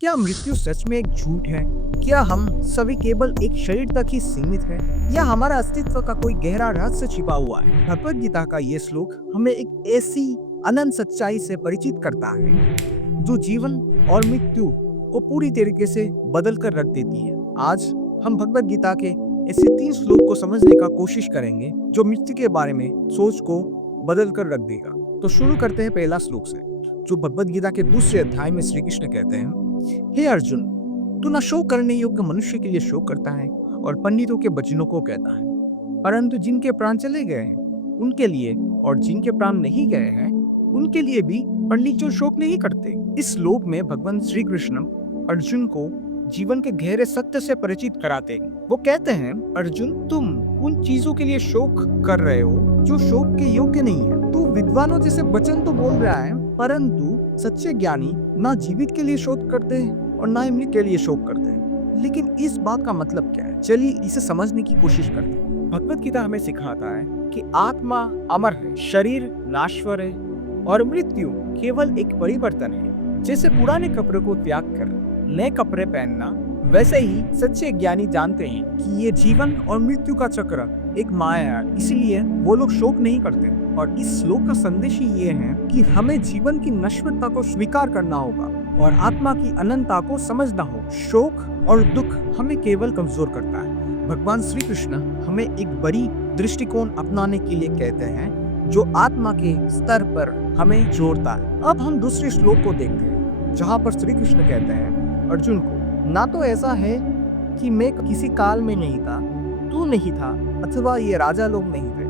क्या मृत्यु सच में एक झूठ है? क्या हम सभी केवल एक शरीर तक ही सीमित हैं? या हमारा अस्तित्व का कोई गहरा रहस्य छिपा हुआ है? भगवद गीता का ये श्लोक हमें एक ऐसी अनंत सच्चाई से परिचित करता है जो जीवन और मृत्यु को पूरी तरीके से बदल कर रख देती है। आज हम भगवद गीता के ऐसे 3 श्लोक को समझने का कोशिश करेंगे जो मृत्यु के बारे में सोच को बदल कर रख देगा। तो शुरू करते हैं पहला श्लोक से, जो भगवद गीता के दूसरे अध्याय में श्री कृष्ण कहते हैं, हे अर्जुन, तू न शोक करने योग्य मनुष्य के लिए शोक करता है और पंडितों के वचनों को कहता है, परंतु जिनके प्राण चले गए हैं उनके लिए और जिनके प्राण नहीं गए हैं उनके लिए भी पंडित जो शोक नहीं करते। इस श्लोक में भगवान श्री कृष्ण अर्जुन को जीवन के गहरे सत्य से परिचित कराते हैं। वो कहते हैं, अर्जुन, तुम उन चीजों के लिए शोक कर रहे हो जो शोक के योग्य नहीं है। तू विद्वानों जैसे वचन तो बोल रहा है, परंतु सच्चे ज्ञानी ना जीवित के लिए शोक करते हैं और ना ही मृत के लिए शोक करते हैं। लेकिन इस बात का मतलब क्या है? चलिए इसे समझने की कोशिश करते हैं। भगवद गीता हमें सिखाता है कि आत्मा अमर है, शरीर नाश्वर है और मृत्यु केवल एक परिवर्तन है। जैसे पुराने कपड़े को त्याग कर नए कपड़े पहनना, वैसे ही सच्चे ज्ञानी जानते हैं कि ये जीवन और मृत्यु का चक्र एक माया है, इसीलिए वो लोग शोक नहीं करते। और इस श्लोक का संदेश ही ये है कि हमें जीवन की नश्वरता को स्वीकार करना होगा और आत्मा की अनंतता को समझना होगा। शोक और दुख हमें केवल कमजोर करता है। भगवान श्री कृष्ण हमें एक बड़ी दृष्टिकोण अपनाने के लिए कहते हैं जो आत्मा के स्तर पर हमें जोड़ता है। अब हम दूसरे श्लोक को देखते हैं जहाँ पर श्री कृष्ण कहते हैं अर्जुन को, ना तो ऐसा है कि मैं किसी काल में नहीं था, तू नहीं था, अथवा ये राजा लोग नहीं थे,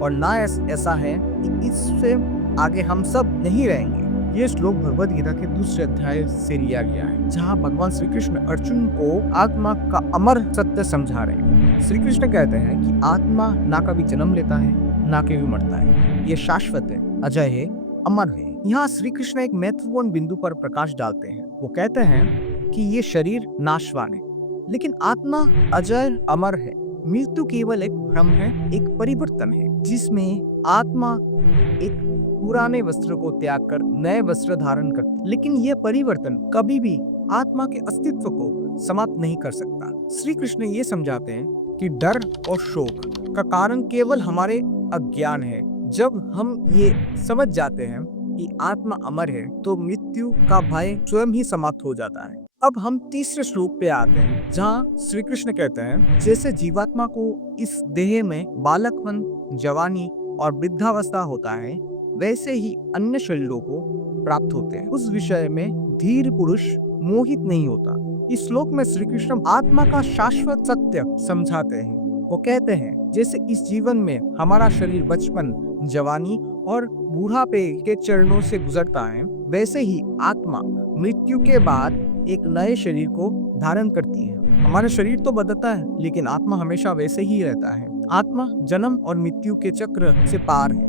और ना ऐसा है कि इससे आगे हम सब नहीं रहेंगे। ये श्लोक भगवद गीता के दूसरे अध्याय से लिया गया है, जहाँ भगवान श्री कृष्ण अर्जुन को आत्मा का अमर सत्य समझा रहे हैं। श्री कृष्ण कहते हैं कि आत्मा ना कभी जन्म लेता है ना कभी मरता है, ये शाश्वत है, अजय है, अमर है। यहाँ श्री कृष्ण एक महत्वपूर्ण बिंदु पर प्रकाश डालते हैं। वो कहते हैं कि ये शरीर नाशवान है, लेकिन आत्मा अजर अमर है। मृत्यु केवल एक भ्रम है, एक परिवर्तन है, जिसमें आत्मा एक पुराने वस्त्र को त्याग कर नए वस्त्र धारण करती, लेकिन यह परिवर्तन कभी भी आत्मा के अस्तित्व को समाप्त नहीं कर सकता। श्री कृष्ण ये समझाते हैं कि डर और शोक का कारण केवल हमारे अज्ञान है। जब हम ये समझ जाते हैं कि आत्मा अमर है तो मृत्यु का भय स्वयं ही समाप्त हो जाता है। अब हम तीसरे श्लोक पे आते हैं जहाँ श्री कृष्ण कहते हैं, जैसे जीवात्मा को इस देह में बालकपन, जवानी और वृद्धावस्था होता है, वैसे ही अन्य शरीरों को प्राप्त होते हैं। उस विषय में धीर पुरुष मोहित नहीं होता। इस श्लोक में श्री कृष्ण आत्मा का शाश्वत सत्य समझाते हैं। वो कहते हैं, जैसे इस जीवन में हमारा शरीर बचपन, जवानी और बूढ़ापे के चरणों से गुजरता है, वैसे ही आत्मा मृत्यु के बाद एक नए शरीर को धारण करती है। हमारा शरीर तो बदलता है, लेकिन आत्मा हमेशा वैसे ही रहता है। आत्मा जन्म और मृत्यु के चक्र से पार है।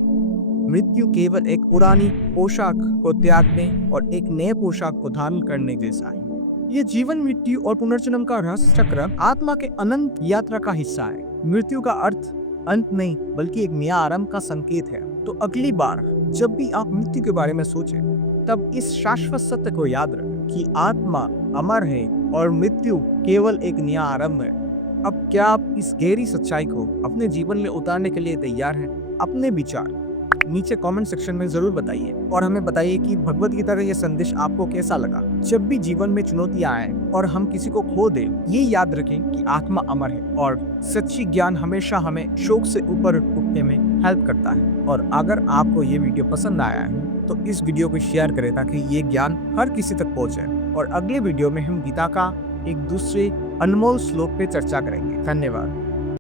मृत्यु केवल एक पुरानी पोशाक को त्यागने और एक नए पोशाक को धारण करने जैसा है। ये जीवन, मृत्यु और पुनर्जन्म का रहस्य चक्र आत्मा के अनंत यात्रा का हिस्सा है। मृत्यु का अर्थ अंत नहीं, बल्कि एक नया आरंभ का संकेत है। तो अगली बार जब भी आप मृत्यु के बारे में सोचें, तब इस शाश्वत सत्य को याद रखें कि आत्मा अमर है और मृत्यु केवल एक नया आरंभ है। अब क्या आप इस गहरी सच्चाई को अपने जीवन में उतारने के लिए तैयार हैं? अपने विचार नीचे कमेंट सेक्शन में जरूर बताइए और हमें बताइए कि भगवद गीता का ये संदेश आपको कैसा लगा। जब भी जीवन में चुनौतियां आए और हम किसी को खो दें, ये याद रखें कि आत्मा अमर है और सच्ची ज्ञान हमेशा हमें शोक से ऊपर उठने में हेल्प करता है। और अगर आपको ये वीडियो पसंद आया है तो इस वीडियो को शेयर करें ताकि ये ज्ञान हर किसी तक पहुंचे। और अगले वीडियो में हम गीता का एक दूसरे अनमोल श्लोक पे चर्चा करेंगे। धन्यवाद।